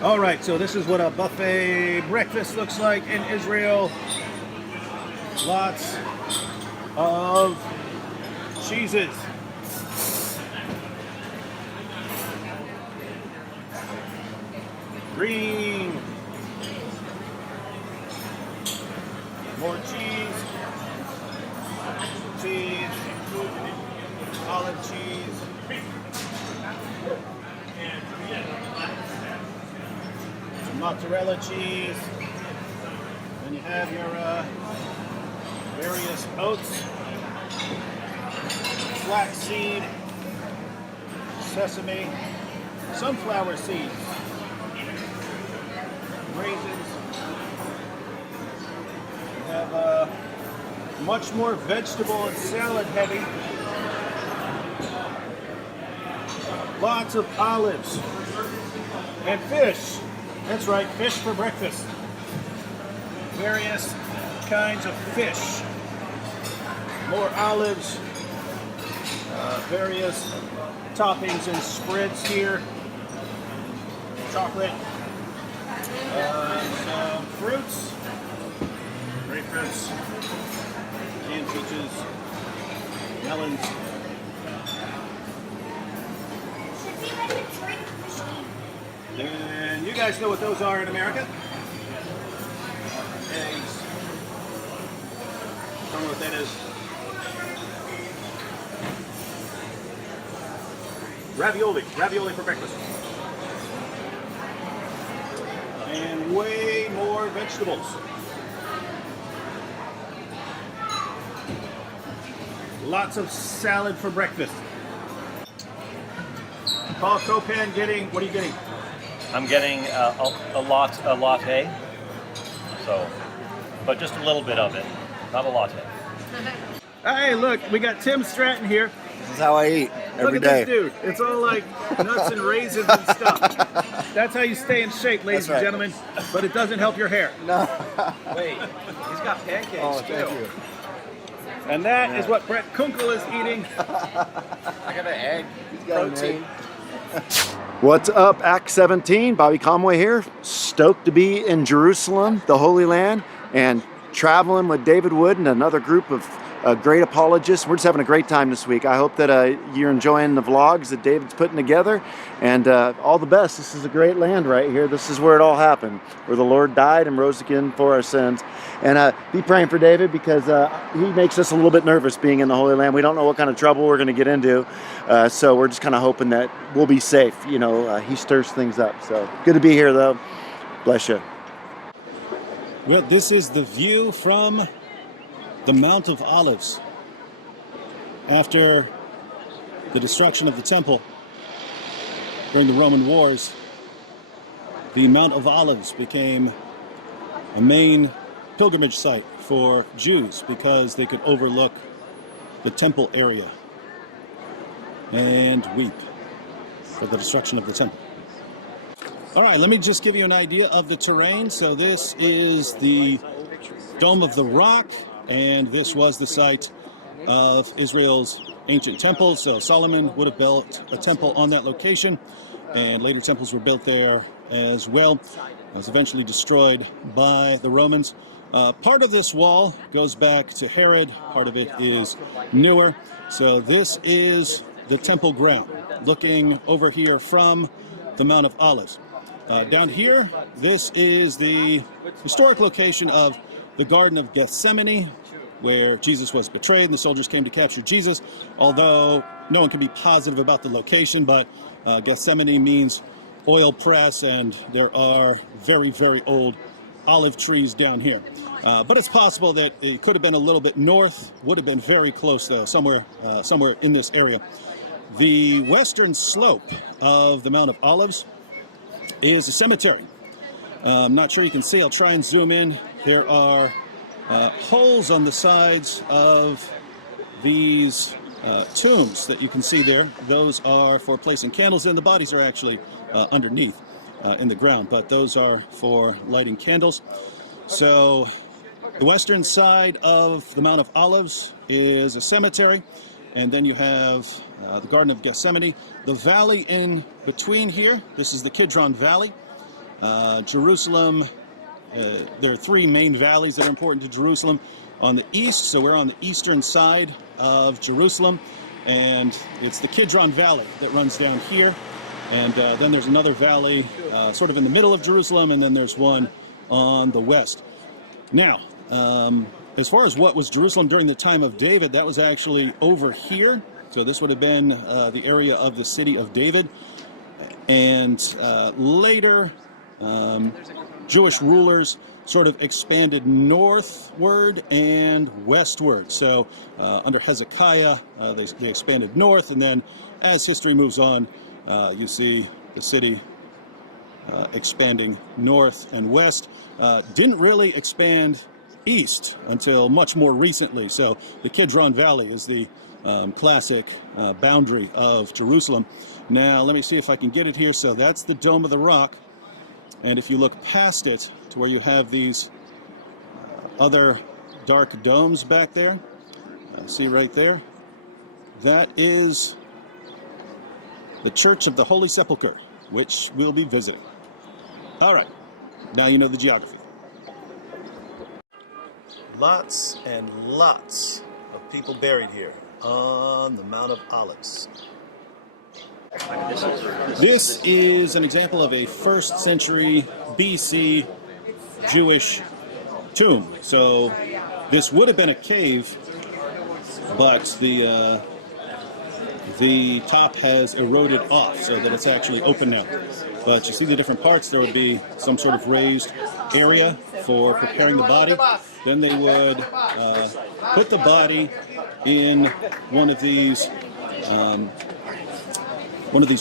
All right, so this is what a buffet breakfast looks like in Israel. Lots of cheeses. Green. More cheese. Cheese. Olive cheese. Some mozzarella cheese. Then you have your various oats, flaxseed, sesame, sunflower seeds, raisins. We have much more vegetable and salad heavy. Lots of olives and fish. That's right, fish for breakfast. Various kinds of fish. More olives. Various toppings and spreads here. Chocolate. Some fruits. Grapefruits. And peaches. Melons. And you guys know what those are in America? Eggs. Don't know what that is. Ravioli. Ravioli for breakfast. And way more vegetables. Lots of salad for breakfast. Paul Copan getting, what are you getting? I'm getting a latte, so, but just a little bit of it, not a latte. Hey, look, we got Tim Stratton here. This is how I eat every Look day. at this dude. It's all like nuts and raisins and stuff. That's how you stay in shape, ladies and gentlemen, but it doesn't help your hair. No. Wait, he's got pancakes Oh, too. thank you. And that is what Brett Kunkel is eating. I got an egg. He's got an Protein. What's up, Act 17? Bobby Conway here. Stoked to be in Jerusalem, the Holy Land, and traveling with David Wood and another group of great apologists. We're just having a great time this week. I hope that you're enjoying the vlogs that David's putting together, and all the best. This is a great land right here. This is where it all happened, where the Lord died and rose again for our sins. And be praying for David, because he makes us a little bit nervous being in the Holy Land. We don't know what kind of trouble we're going to get into, so we're just kind of hoping that we'll be safe. You know, he stirs things up. So good to be here, though. Bless you. Well, this is the view from the Mount of Olives. After the destruction of the temple during the Roman wars, the Mount of Olives became a main pilgrimage site for Jews because they could overlook the temple area and weep for the destruction of the temple. All right, let me just give you an idea of the terrain. So this is the Dome of the Rock, and this was the site of Israel's ancient temple. So Solomon would have built a temple on that location, and later temples were built there as well. It was eventually destroyed by the Romans. Part of this wall goes back to Herod, part of it is newer. So this is the temple ground, looking over here from the Mount of Olives. Down here, this is the historic location of the Garden of Gethsemane, where Jesus was betrayed and the soldiers came to capture Jesus. Although no one can be positive about the location, but Gethsemane means oil press, and there are very, very old olive trees down here. But it's possible that it could have been a little bit north, would have been very close though, somewhere in this area. The western slope of the Mount of Olives is a cemetery. I'm not sure you can see. I'll try and zoom in. There are holes on the sides of these tombs that you can see there. Those are for placing candles in. The bodies are actually underneath in the ground, but those are for lighting candles. So the western side of the Mount of Olives is a cemetery, and then you have the Garden of Gethsemane. The valley in between here, this is the Kidron Valley, Jerusalem, there are three main valleys that are important to Jerusalem. On the east, so we're on the eastern side of Jerusalem, and it's the Kidron Valley that runs down here. And then there's another valley sort of in the middle of Jerusalem, and then there's one on the west. Now, as far as what was Jerusalem during the time of David, that was actually over here. So this would have been the area of the city of David. And later, Jewish rulers sort of expanded northward and westward. So under Hezekiah, they expanded north, and then as history moves on, you see the city expanding north and west. Didn't really expand east until much more recently. So the Kidron Valley is the classic boundary of Jerusalem. Now, let me see if I can get it here. So that's the Dome of the Rock. And if you look past it to where you have these other dark domes back there, see right there, that is the Church of the Holy Sepulchre, which we'll be visiting. All right, now you know the geography. Lots and lots of people buried here on the Mount of Olives. This is an example of a 1st century BC Jewish tomb. So this would have been a cave, but the top has eroded off so that it's actually open now. But you see the different parts. There would be some sort of raised area for preparing the body. Then they would put the body in one of these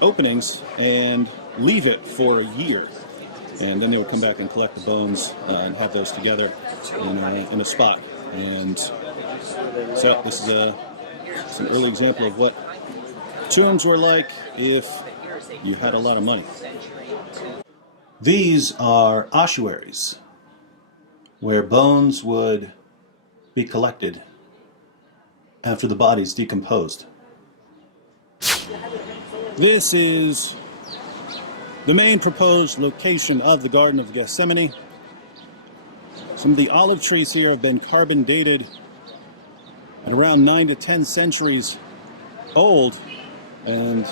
openings and leave it for a year. And then they would come back and collect the bones and have those together in a spot. And so this is an early example of what tombs were like if you had a lot of money. These are ossuaries, where bones would be collected after the body's decomposed. This is the main proposed location of the Garden of Gethsemane. Some of the olive trees here have been carbon dated at around 9 to 10 centuries old, and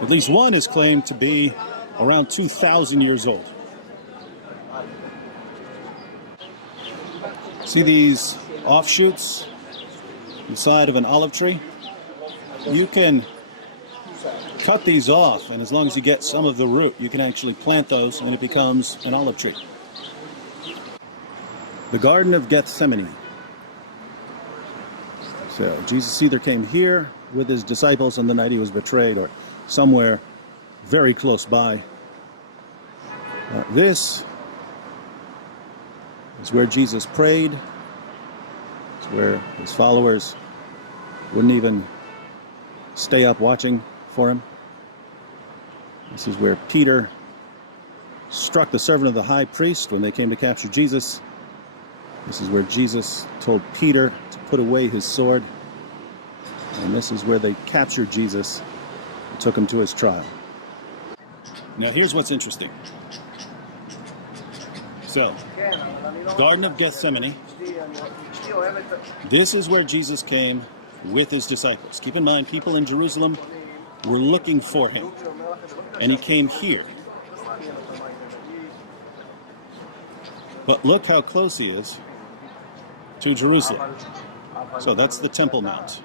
at least one is claimed to be around 2,000 years old. See these offshoots inside of an olive tree? You can cut these off, and as long as you get some of the root, you can actually plant those and it becomes an olive tree. The Garden of Gethsemane. So Jesus either came here with his disciples on the night he was betrayed, or somewhere very close by. This is where Jesus prayed. It's where his followers wouldn't even stay up watching for him. This is where Peter struck the servant of the high priest when they came to capture Jesus. This is where Jesus told Peter to put away his sword. And this is where they captured Jesus and took him to his trial. Now here's what's interesting. So, Garden of Gethsemane. This is where Jesus came with his disciples. Keep in mind, people in Jerusalem were looking for him. And he came here. But look how close he is to Jerusalem. So that's the Temple Mount.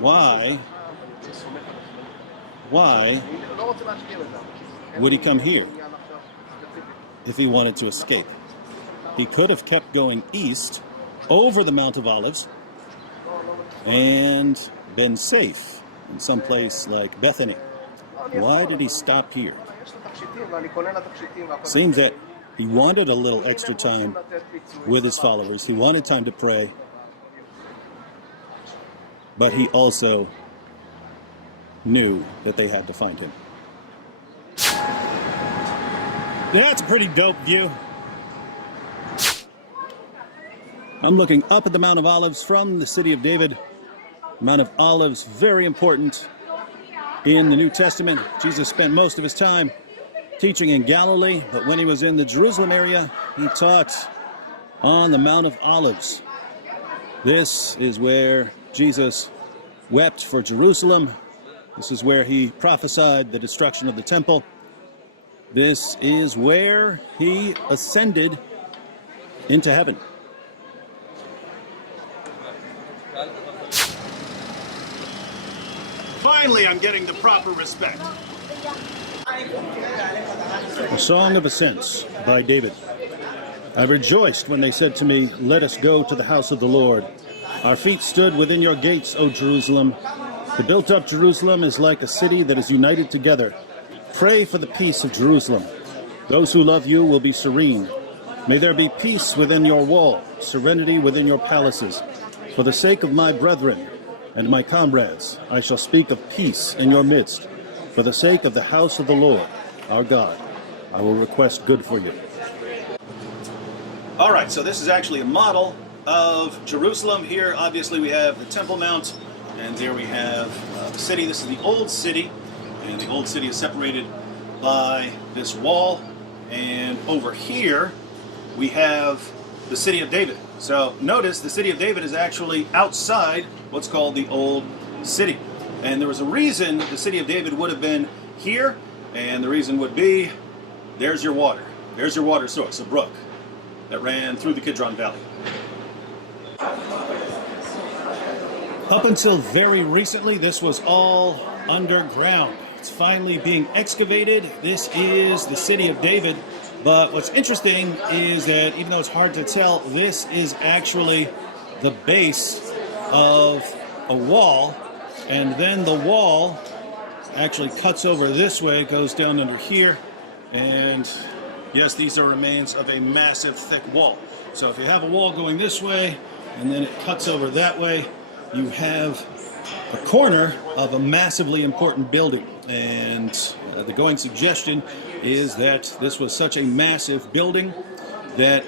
Why would he come here if he wanted to escape? He could have kept going east over the Mount of Olives and been safe in some place like Bethany. Why did he stop here? Seems that he wanted a little extra time with his followers. He wanted time to pray. But he also knew that they had to find him. That's a pretty dope view. I'm looking up at the Mount of Olives from the city of David. Mount of Olives, very important in the New Testament. Jesus spent most of his time teaching in Galilee, but when he was in the Jerusalem area, he taught on the Mount of Olives. This is where Jesus wept for Jerusalem. This is where he prophesied the destruction of the temple. This is where he ascended into heaven. Finally, I'm getting the proper respect. A Song of Ascents by David. I rejoiced when they said to me, "Let us go to the house of the Lord." Our feet stood within your gates, O Jerusalem. The built-up Jerusalem is like a city that is united together. Pray for the peace of Jerusalem. Those who love you will be serene. May there be peace within your wall, serenity within your palaces. For the sake of my brethren and my comrades, I shall speak of peace in your midst. For the sake of the house of the Lord, our God, I will request good for you. All right, so this is actually a model of Jerusalem. Here, obviously, we have the Temple Mount, and there we have the city. This is the Old City, and the Old City is separated by this wall. And over here, we have the City of David. So notice the City of David is actually outside what's called the Old City. And there was a reason the City of David would have been here, and the reason would be, there's your water. There's your water source, a brook that ran through the Kidron Valley. Up until very recently, this was all underground. It's finally being excavated. This is the City of David. But what's interesting is that even though it's hard to tell, this is actually the base of a wall. And then the wall actually cuts over this way, goes down under here. And yes, these are remains of a massive thick wall. So if you have a wall going this way, and then it cuts over that way, you have a corner of a massively important building. And the going suggestion is that this was such a massive building that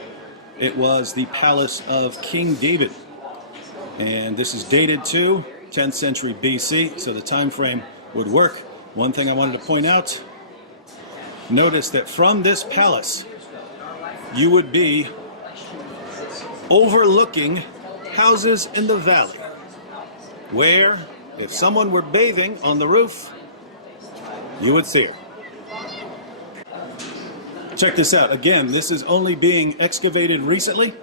it was the palace of King David. And this is dated to 10th century BC, so the time frame would work. One thing I wanted to point out, notice that from this palace, you would be overlooking houses in the valley, where if someone were bathing on the roof, you would see her. Check this out. Again, this is only being excavated recently,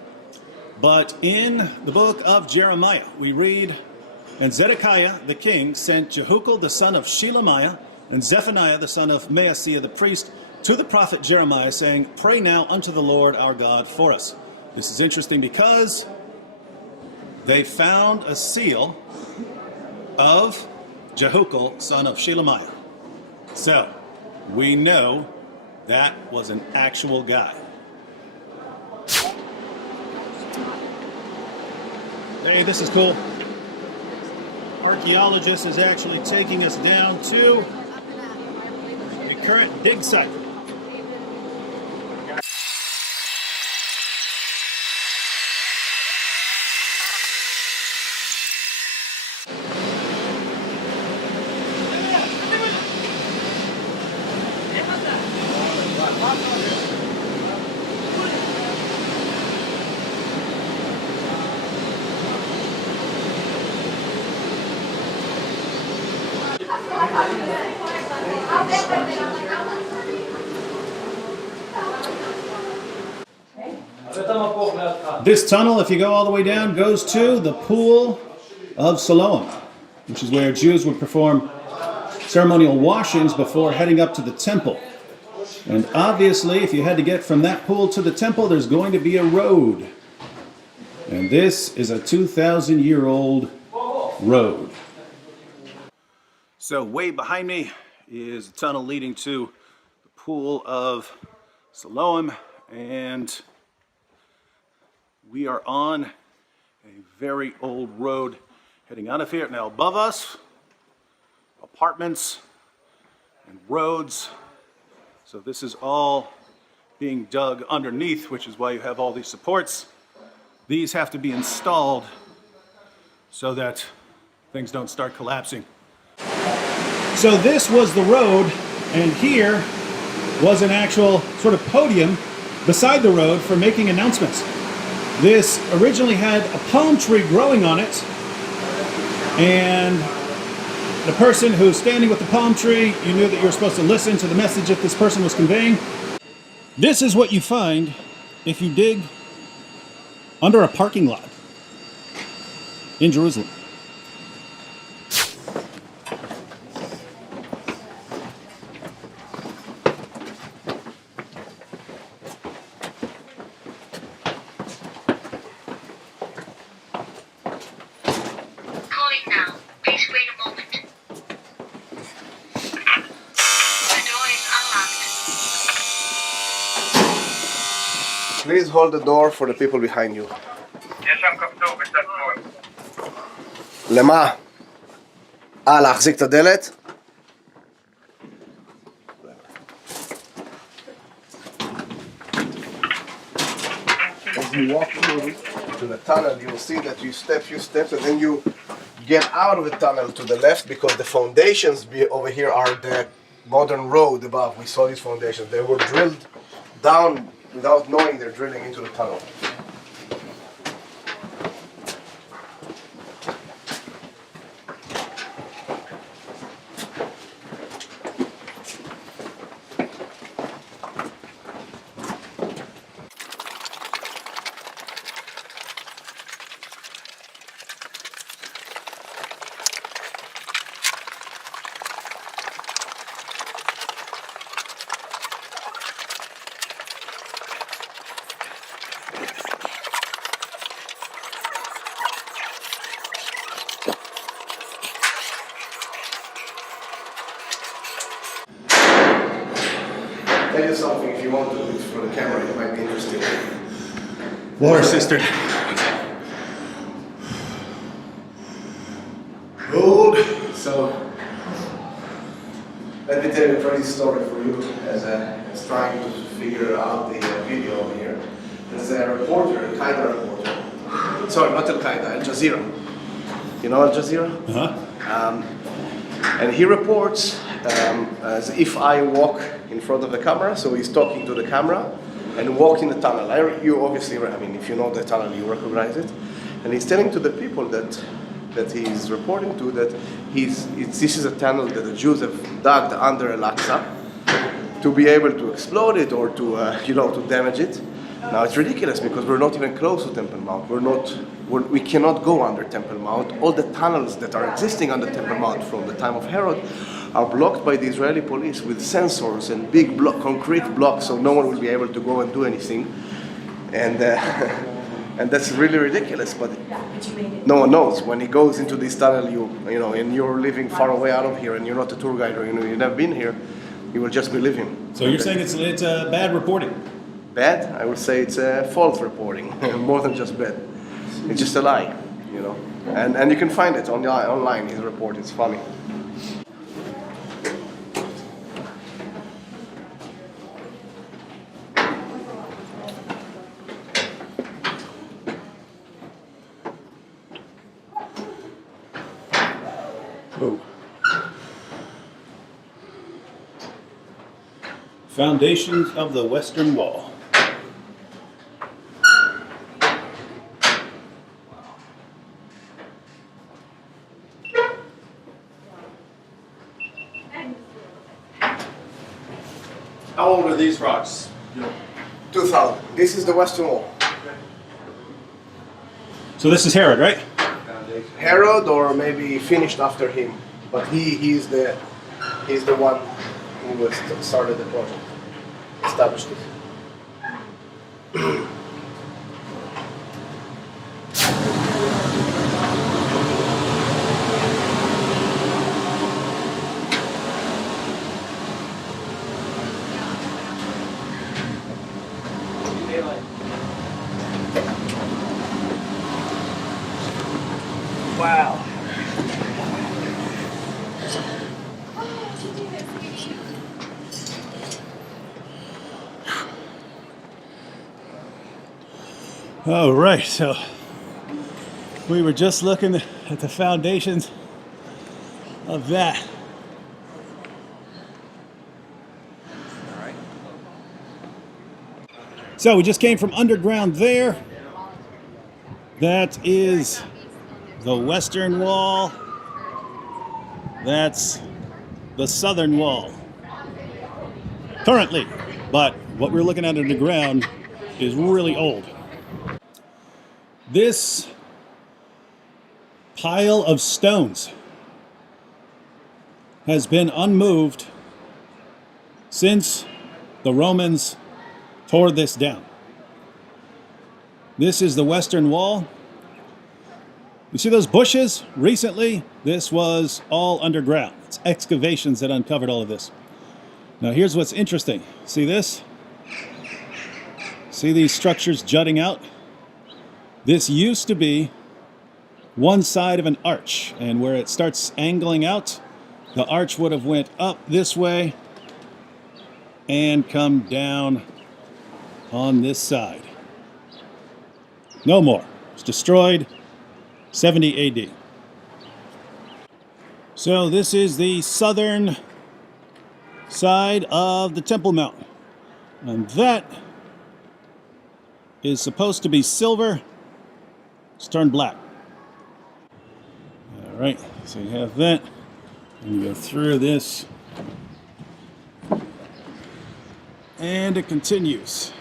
but in the book of Jeremiah, we read, "And Zedekiah the king sent Jehukal the son of Shelemiah and Zephaniah the son of Maaseiah the priest to the prophet Jeremiah, saying, Pray now unto the Lord our God for us." This is interesting because they found a seal of Jehukal, son of Shelemiah. So, we know that was an actual guy. Hey, this is cool. Archaeologist is actually taking us down to the current dig site. This tunnel, if you go all the way down, goes to the Pool of Siloam, which is where Jews would perform ceremonial washings before heading up to the temple. And obviously, if you had to get from that pool to the temple, there's going to be a road. And this is a 2,000-year-old road. So way behind me is a tunnel leading to the Pool of Siloam, and we are on a very old road heading out of here. Now above us, apartments and roads. So this is all being dug underneath, which is why you have all these supports. These have to be installed so that things don't start collapsing. So this was the road, and here was an actual sort of podium beside the road for making announcements. This originally had a palm tree growing on it, and the person who's standing with the palm tree, you knew that you were supposed to listen to the message that this person was conveying. This is what you find if you dig under a parking lot in Jerusalem. Calling now. Please wait a moment. The door is unlocked. Please hold the door for the people behind you. יש שם כפתור בצד שמאל. למה? להחזיק את הדלת? As you walk through to the tunnel, you will see that you step few steps and then you get out of the tunnel to the left because the foundations over here are the modern road above. We saw these foundations. They were drilled down without knowing they're drilling into the tunnel. Tell you something if you want to do it for the camera, it might be interesting. Water sister. Good. So, let me tell you a crazy story for you as trying to figure out the video over here. There's a reporter, Al Qaeda reporter. Sorry, not Al Qaeda, Al Jazeera. You know Al Jazeera? Uh-huh. And he reports as if I walk in front of the camera, so he's talking to the camera and walk in the tunnel. You obviously, I mean, if you know the tunnel, you recognize it. And he's telling to the people that he's reporting to that this is a tunnel that the Jews have dug under Al-Aqsa to be able to explode it or to to damage it. Now it's ridiculous because we're not even close to Temple Mount. We cannot go under Temple Mount. All the tunnels that are existing under Temple Mount from the time of Herod are blocked by the Israeli police with sensors and big concrete blocks, so no one will be able to go and do anything. And and that's really ridiculous. But no one knows when he goes into this tunnel. And you're living far away out of here, and you're not a tour guide, or you've never been here. You will just be living. So you're saying it's bad reporting? Bad? I would say it's false reporting, more than just bad. It's just a lie, And you can find it online, his report, it's funny. Oh. Foundations of the Western Wall. How old are these rocks? 2000. This is the Western Wall. So this is Herod, right? Herod, or maybe finished after him, but he's the one who started the project, established it. Wow. All right, so we were just looking at the foundations of that. All right. So we just came from underground there. That is the western wall. That's the southern wall. Currently, but what we're looking at underground is really old. This pile of stones has been unmoved since the Romans tore this down. This is the western wall. You see those bushes? Recently, this was all underground. It's excavations that uncovered all of this. Now here's what's interesting. See this? See these structures jutting out? This used to be one side of an arch, and where it starts angling out, the arch would have went up this way and come down on this side. No more. It's destroyed 70 AD. So this is the southern side of the Temple Mount. And that is supposed to be silver. It's turned black. All right, so you have that. And you go through this. And it continues.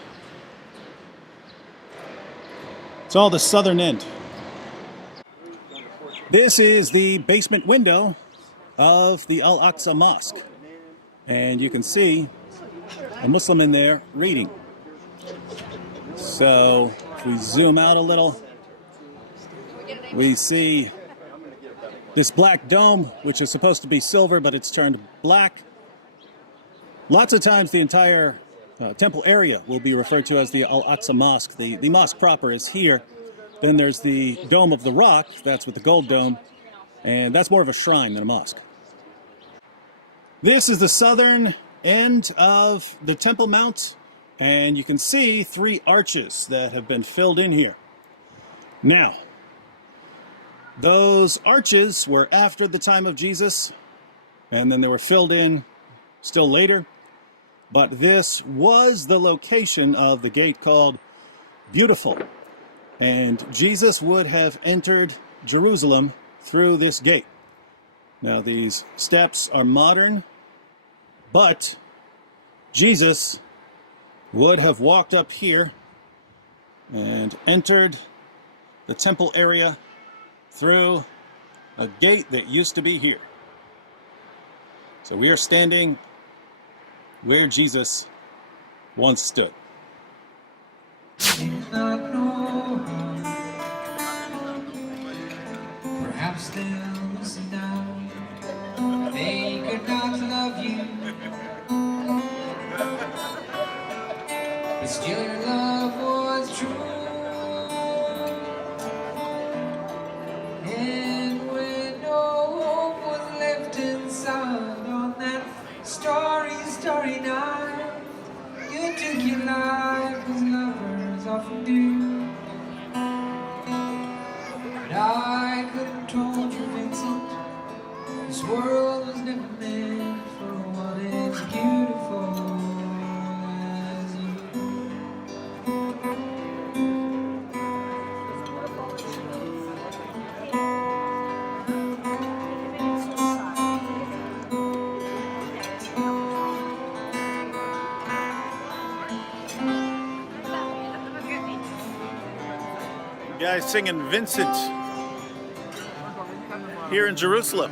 It's all the southern end. This is the basement window of the Al-Aqsa Mosque. And you can see a Muslim in there reading. So if we zoom out a little, we see this black dome, which is supposed to be silver, but it's turned black. Lots of times the entire temple area will be referred to as the Al-Aqsa Mosque. The mosque proper is here. Then there's the Dome of the Rock, that's with the gold dome, and that's more of a shrine than a mosque. This is the southern end of the Temple Mount, and you can see 3 arches that have been filled in here. Now, those arches were after the time of Jesus, and then they were filled in still later. But this was the location of the gate called Beautiful. And Jesus would have entered Jerusalem through this gate. Now these steps are modern, but Jesus would have walked up here and entered the temple area through a gate that used to be here. So we are standing where Jesus once stood. Perhaps they'll listen now. They could not love you, but still your love was true. And when no hope was left inside on that starry, starry night, you took your life as lovers often do. But I could have told you, Vincent, this world was never meant for one as beautiful as you. Guys singing Vincent here in Jerusalem.